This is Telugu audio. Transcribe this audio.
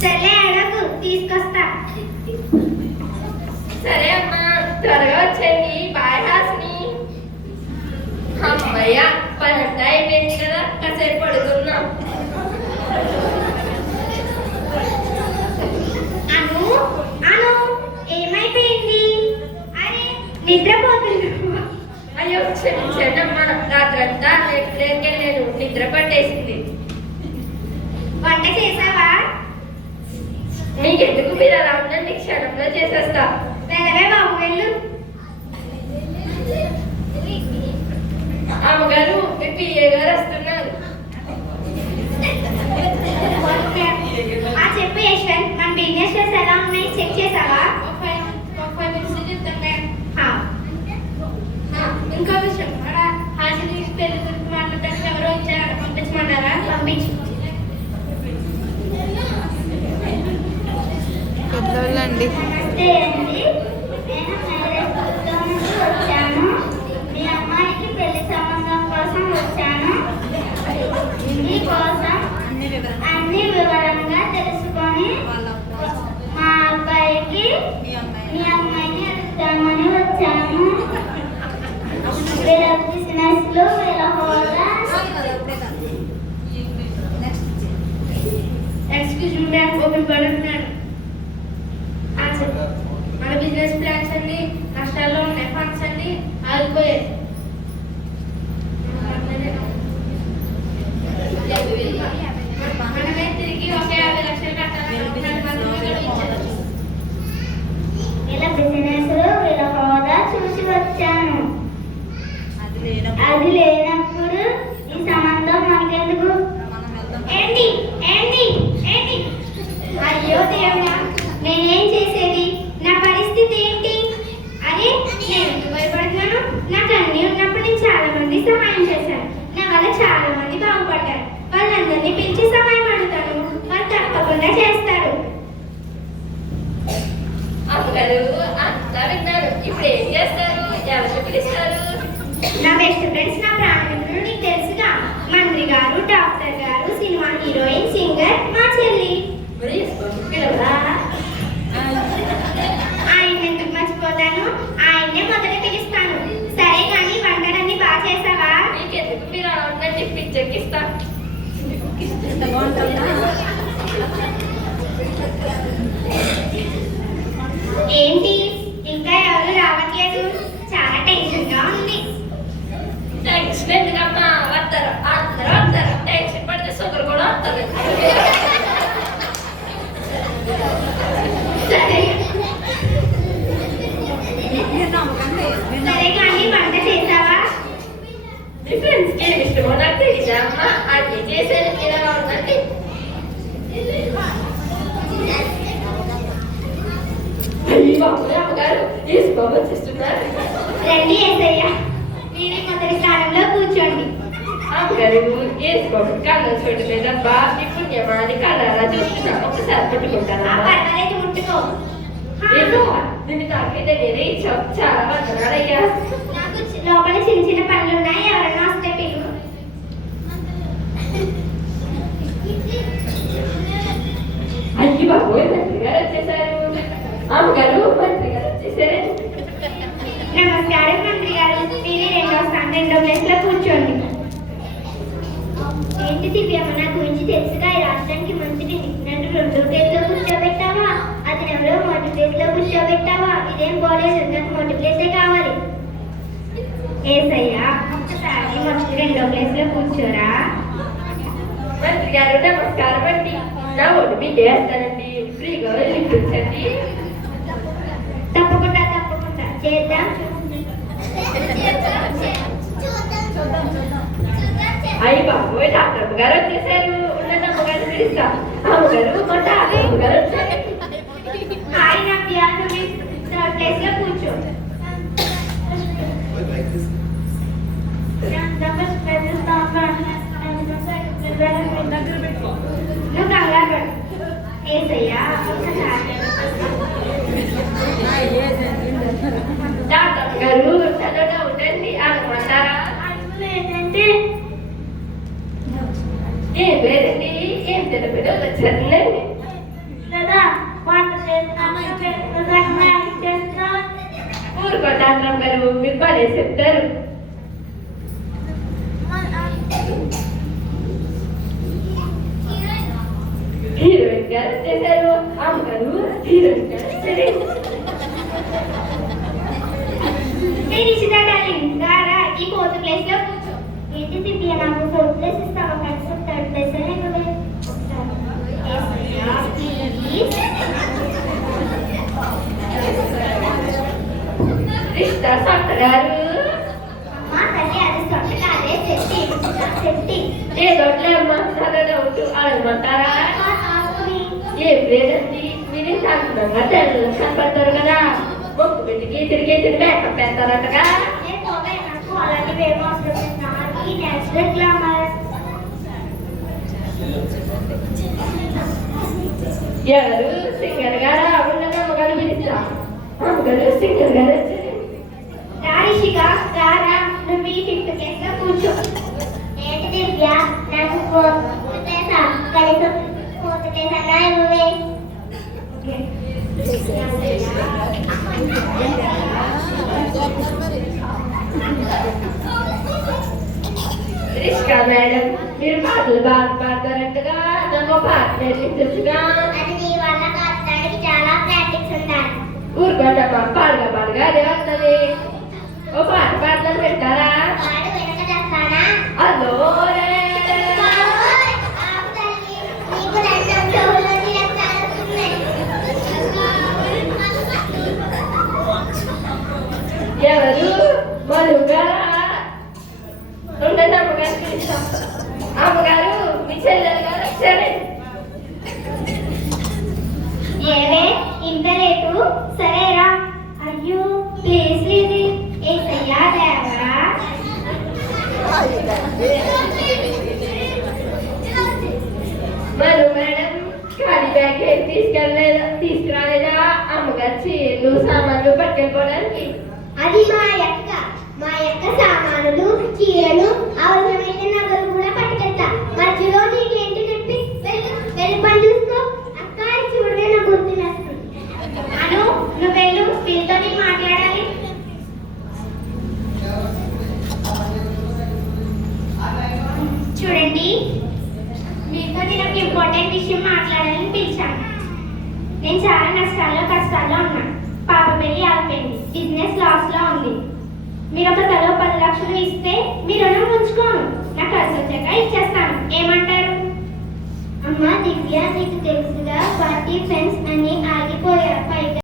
సరే అడగు, తీసుకొస్తా. సరే అమ్మా, త్వరగా వచ్చేయండి. బాయ్ హాసిని. అమ్మయ్య, పనంతా అయిపోయింది కదా, కాసేపు పడుకుందాం. అను అను ఏమైపోయింది? అరే నిద్రపోతున్నా. అయ్యో క్షమించండి అమ్మా, రాత్రంతా వెళ్ళలేదు, నిద్ర పట్టేసింది. వంట చేసావా? మీకెందుకు, మీరు అలా ఉండండి, క్షణంలో చేసేస్తా. వెళ్ళవే బాబు, వెళ్ళు. అమ్మగారు, మీ పిఏ గారు వస్తున్నారు. చెప్పు యశ్వంత్, మన బిజినెస్ ఎలా ఉన్నాయి, చెక్ చేసావా? ఇంకో విషయం, హాసిని పెళ్లి గురించి మాట్లాడడానికి ఎవరో వచ్చారు, పంపించమన్నారా? పంపించు. పెద్దోళ్ళండి. నమస్తే అండి, నేను హైదరాబాద్ నుంచి వచ్చాను. మీ అమ్మాయికి పెళ్లి సంబంధం కోసం వచ్చాను. మీకోసం అన్ని వివరంగా తెలుసుకొని మా అబ్బాయికి మీ అమ్మాయిని ఇస్తామని వచ్చాను. వీళ్ళ బిజినెస్ లో వీళ్ళ హోదా. ఎక్స్క్యూజ్ మీ మ్యామ్, ఓపెన్ పడుతున్నాను. మన బిజినెస్ ప్లాన్స్ అన్ని నష్టాల్లో ఉన్నాయి, ఫండ్స్ అన్ని ఆగిపోయాయి. మనమే తిరిగి ఒక 50 లక్షలు కట్టాలి. వీళ్ళ బిజినెస్ లో వీళ్ళ హోదా చూసి వచ్చాను. అది లేనప్పుడు ఈ సంబంధం మనకెందుకు? ఏంటి ఏంటి ఏంటి? అయ్యో దేవుడా, నేనేం చేసేది? నా పరిస్థితి ఏంటి? అరే నేను ఎందుకు భయపడుతున్నాను? నాకు అన్నీ ఉన్నప్పుడు నేను చాలా మంది సహాయం చేశాను. నా వల్ల చాలా మంది బాగుపడ్డారు. వాళ్ళందరినీ పిలిచి సహాయం అడుగుతాను, వాళ్ళు తప్పకుండా చేస్తారు. అమ్మగారు, అంతా విన్నారు. ఇప్పుడు ఏం చేస్తారు? ఎవరు పిలుస్తారు? నా బెస్ట్ ఫ్రెండ్స్, నా ప్రాణమిత్రులు నీకు తెలుసుగా. మంత్రి గారు, డాక్టర్ గారు, సినిమా హీరోయిన్, సింగర్, మా చెల్లి. మరి పిలవరా? ఆయన ఎందుకు మర్చిపోతాను? ఆయన్నే మొదట పిలుస్తాను. సరే కానీ వంటలన్నీ బాగా చేసావా? మీకెందుకు, మీరు అలా ఉండండి, పిచ్చెక్కిస్తా. ఏంటి ఇంకా ఎవరు రావట్లేదు? చాలా టెన్షన్ గా ఉంది. టెన్షన్ ఎందుకమ్మా, వస్తారు, అందరూ వస్తారు. టెన్షన్ పడితే షుగర్ కూడా వస్తుంది. సరే సరే కానీ వంట చేసావా? మీ ఫ్రెండ్స్కి ఏమి ఇష్టమో నాకు తెలియదా అమ్మా? అది చేసేది మీరు ఎలా ఉందండి. అమ్మగారు, తీసుకోవచ్చిస్తున్నారు. రండి ఏసయ్య, మీరే మొదటి స్థానంలో కూర్చోండి. అమ్మగారు, వేసుకోవడం కళ్ళ చూడలేదబ్బా. మీ పుణ్యమాని కళ్ళారా చూస్తున్నా, ఒకసారి పట్టుకుంటారా? పర్వాలేదు, ముట్టుకో. నిన్ను తాకితే నేనే ఇచ్చావు. చాలా వందనాలయ్యా. నాకు లోపల చిన్న చిన్న పనులు ఉన్నాయి, ఎవరైనా వస్తే పిలువు. అయ్యి బాబోయ్, మంత్రి గారు వచ్చేసారు. అమ్మగారు, మంత్రి గారు వచ్చేసారు. నమస్కారం మంత్రి గారు, మీరే రెండో ప్లేస్ లో కూర్చోండి. ఏంటి దివ్యమ్మ, నా గురించి తెలుసుగా. ఈ రాష్ట్రానికి మంత్రిని. నన్ను రెండో ప్లేస్ లో కూర్చోబెట్టావా? అతను ఎవరో మొదటి ప్లేస్ లో కూర్చోబెట్టావా? ఇదేం బాలేదు, నాకు మొదటి ప్లేసే కావాలి. ఏసయ్యా, ఒక్కసారి మొదటి రెండో ప్లేస్ లో కూర్చోరా. మంత్రి గారు నమస్కారం అండి. నా ఓటు మీకు వేస్తానండి, ఫ్రీగా వెళ్ళిపించండి. తప్పకుండా తప్పకుండా చేద్దాం. అయ్యి బాబోయ్, డాక్టర్ గారు వచ్చేసారు. ఉన్న అమ్మగారు పిలుస్తా. అమ్మగారు, మా డాక్టర్ గారు వచ్చారు. హాయ్ నవ్య, నువ్వు థర్డ్ ప్లేస్ లో కూర్చో. నువ్వు కంగారు పడు. ఏసయ్యా, ఒక్కసారి. డాక్టర్ గారు చల్లగా ఉండండి, అనమంటారా? లేదంటే ఏం లేదండి, ఏం తెలియదు వచ్చారండి. చెప్తారు. హీరోయిన్ గారు వచ్చేసారు. అమ్మగారు హీరోయిన్ గారు వచ్చారు. నేను ఇచ్చిన డార్లింగ్ రారా ఈ ఫోర్త్ ప్లేస్ లో కూర్చో. ఏంటి దివ్య నాకు ఫోర్త్ ప్లేస్ ఇస్తావా? కనీసం థర్డ్ ప్లేస్ లేకపోతే రిష్తా సొంతగారు అమ్మా తల్లి అది సొంత కాదే సెట్టింగ్ ఏదోట్లే అమ్మా చాలా డౌట్ అడగమంటారా? ఏం లేదండి మీరు శాంతంగా తెల్ల కనపడతారు కదా, మొక్కు పెట్టి తిరిగి మేకప్ వేస్తారటగా. నాకు అలాంటివి ఏమో అవసరం లేదు. నాకు నేచురల్ గ్లామర్. ఎవరు సింగర్ గారా? ఉండగా అమ్మగారు పిలుస్తా. అమ్మగారు సింగర్ గారు వచ్చారు. రారిషిక రారా నువ్వు ఈ ఫిఫ్త్ ప్లేస్ లో కూర్చో. ఏంటి దివ్య నాకు ఫోర్త్ ప్లేస్ కనీసం ఫోర్త్ ప్లేస్ అన్నా ఇవ్వవే. రిష్కా మేడం మీరు పాటలు బాగా పాడతారంటగా, నాకు పాట నేర్పించచ్చుగా. అది నీ వల్ల కాదు, దానికి చాలా ప్రాక్టీస్ ఉండాలి. ఊరుకోటమ్మా పాడగా అదే వస్తుంది. ఓ పాట పాటలు పెట్టారా? వాడు వెనక చేస్తానా? అదో ఆపు తల్లి, నీకు దండం చెవుల్లోని రక్తాలు వస్తున్నాయి. ఎవరు? మధుగారా? ఉండండి అమ్మగారు పిలుస్తాం. అమ్మగారు మీ చెల్లెలు గారు వచ్చారు. ఏవే ఇంత రేటు? సరేరా. అయ్యో ప్లేస్ లేదు. ఏసయ్యా దేవరా. మధు మేడం ఖాళీ బ్యాగ్ ఏం తీసుకురాలేదా? అమ్మగారు చీరలు సామాన్లు పట్టుకెళ్ళిపోవడానికి. అది మా యొక్క సామానులు, చీరలు, అవసరమైన నగలు కూడా పట్టుకెళ్తా. మధ్యలో నీకేంటి చెప్పి వెళ్ళి పని చూసుకో. అక్క చూడవే నా గుర్తునేస్తుంది. అను నువ్వు వెళ్ళు, వీళ్ళతో నేను మాట్లాడాలి. చూడండి, మీతో నేను ఒక ఇంపార్టెంట్ విషయం మాట్లాడాలని పిలిచాను. నేను చాలా కష్టాల్లో ఉన్నాను. పాప పెళ్లి ఆగిపోయింది, బిజినెస్ లాస్ లో ఉంది. మీరు ఒక తలో 10 లక్షలు ఇస్తే మీ రుణం ఉంచుకోను, నాకు ఖర్చు వచ్చాక ఇచ్చేస్తాను. ఏమంటారు? అమ్మా దివ్య, నీకు తెలుసుగా